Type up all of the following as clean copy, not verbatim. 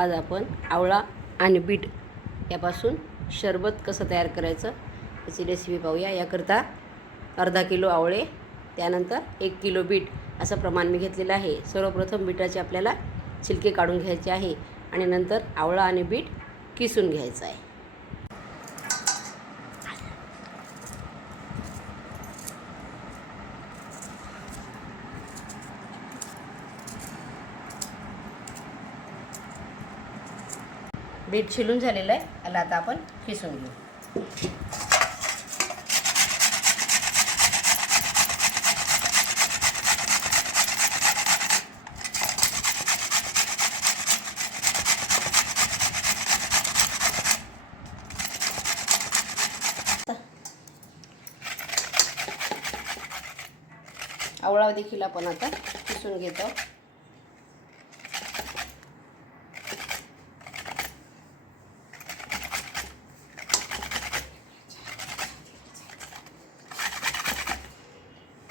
आज आपण आवळा आणि बीट यापासून शरबत कसं तयार करायचं याची रेसिपी पाहूया। याकरता अर्धा किलो आवळे, त्यानंतर 1 किलो बीट असं प्रमाण मी घेतलेलं आहे। सर्वप्रथम बीटाचे आपल्याला छिलके काढून घ्यायचे आहे आणि नंतर आवळा आणि बीट किसून घ्यायचं आहे। बीट छिलून झालेलं आहे, याला आता आपण किसून घेऊ। आवळा देखील आपण आता किसून घेतो।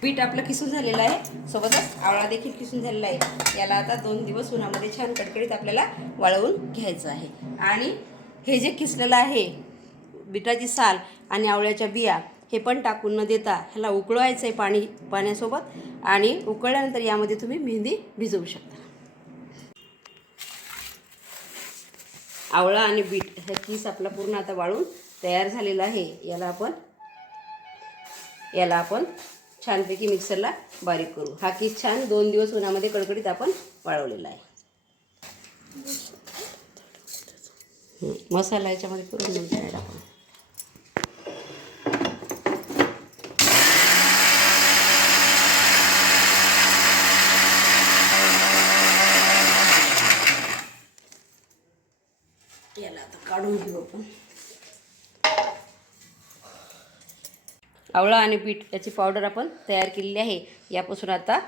बीट आपलं किसून झालेलं आहे, सोबतच आवळा देखील किसून झालेला आहे। याला आता 2 दिवस उन्हामध्ये छान कडकडीत आपल्याला वाळवून घ्यायचं आहे। आणि हे जे किसलेलं आहे बीटाची साल आणि आवळ्याच्या बिया हे पण टाकून न देता ह्याला उकळवायचं आहे पाण्यासोबत। आणि उकळल्यानंतर यामध्ये तुम्ही मेहंदी भिजवू शकता। आवळा आणि बीट हे किस आपला पूर्ण आता वाळून तयार झालेला आहे। याला आपण छानपैकी मिक्सरला बारीक करू। हा किस छान 2 दिवस उन्हामध्ये कडकडीत आपण वाळवलेला आहे। मसाला याच्यामध्ये करून नंतर आपण याला आता काढून घेऊ आपण। आवळा आणि बीट याची पावडर आपण तयार केलेली आहे। यापासून आता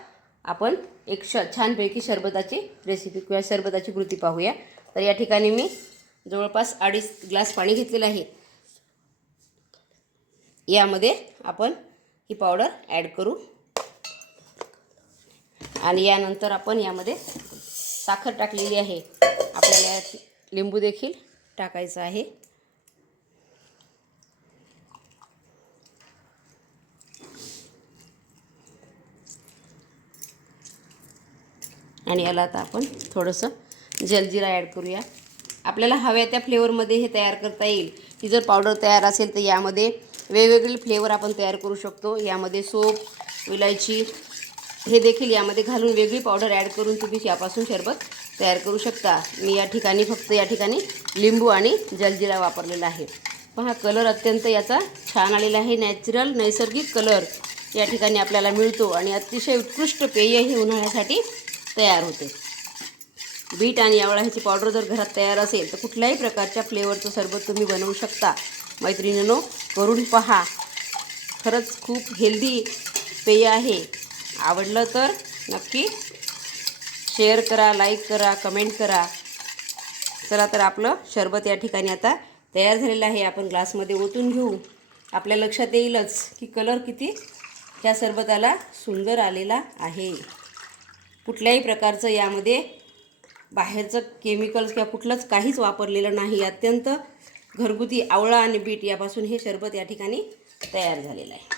आपण एक छानपैकी शरबताची रेसिपी किंवा शरबताची कृती पाहूया। तर या ठिकाणी मी जवळपास 2.5 ग्लास पाणी घेतलेलं आहे। यामध्ये आपण ही पावडर ॲड करू आणि यानंतर आपण यामध्ये साखर टाकलेली आहे। आपल्याला लिंबू देखील टाकायचं आहे। आणि याला आता आपण थोडंसं जलजिरा ॲड करूया। आपल्याला हव्या त्या फ्लेवरमध्ये हे तयार करता येईल। ही जर पावडर तयार असेल तर यामध्ये वेगवेगळे फ्लेवर आपण तयार करू शकतो। यामध्ये सोप, विलायची हे देखील यामध्ये घालून वेगळी पावडर ॲड करून तुम्ही यापासून शरबत तयार करू शकता। मी या ठिकाणी लिंबू आणि जलजिरा वापरलेला आहे। पहा, कलर अत्यंत याचा छान आलेला आहे। नॅचरल नैसर्गिक कलर या ठिकाणी आपल्याला मिळतो आणि अतिशय उत्कृष्ट पेय हे उन्हाळ्यासाठी तयार होते। बीट आणि आवळा ह्याची पावडर जर घरात तयार असेल तर कुठल्याही प्रकारच्या फ्लेवरचं सरबत तुम्ही बनवू शकता। मैत्रिणींनो, करून पहा, खरंच खूप हेल्दी पेय आहे। आवडलं तर नक्की शेअर करा, लाईक करा, कमेंट करा। चला तर आपलं शरबत या ठिकाणी आता तयार झालेलं आहे। आपण ग्लासमध्ये ओतून घेऊ। आपल्या लक्षात येईलच की कलर किती ह्या सरबताला सुंदर आलेला आहे। कुठल्याही प्रकारचं यामध्ये बाहेरचं केमिकल्स किंवा कुठलंच काहीच वापरलेलं नाही। अत्यंत घरगुती आवळा आणि बीट यापासून हे शरबत या ठिकाणी तयार झालेलं आहे।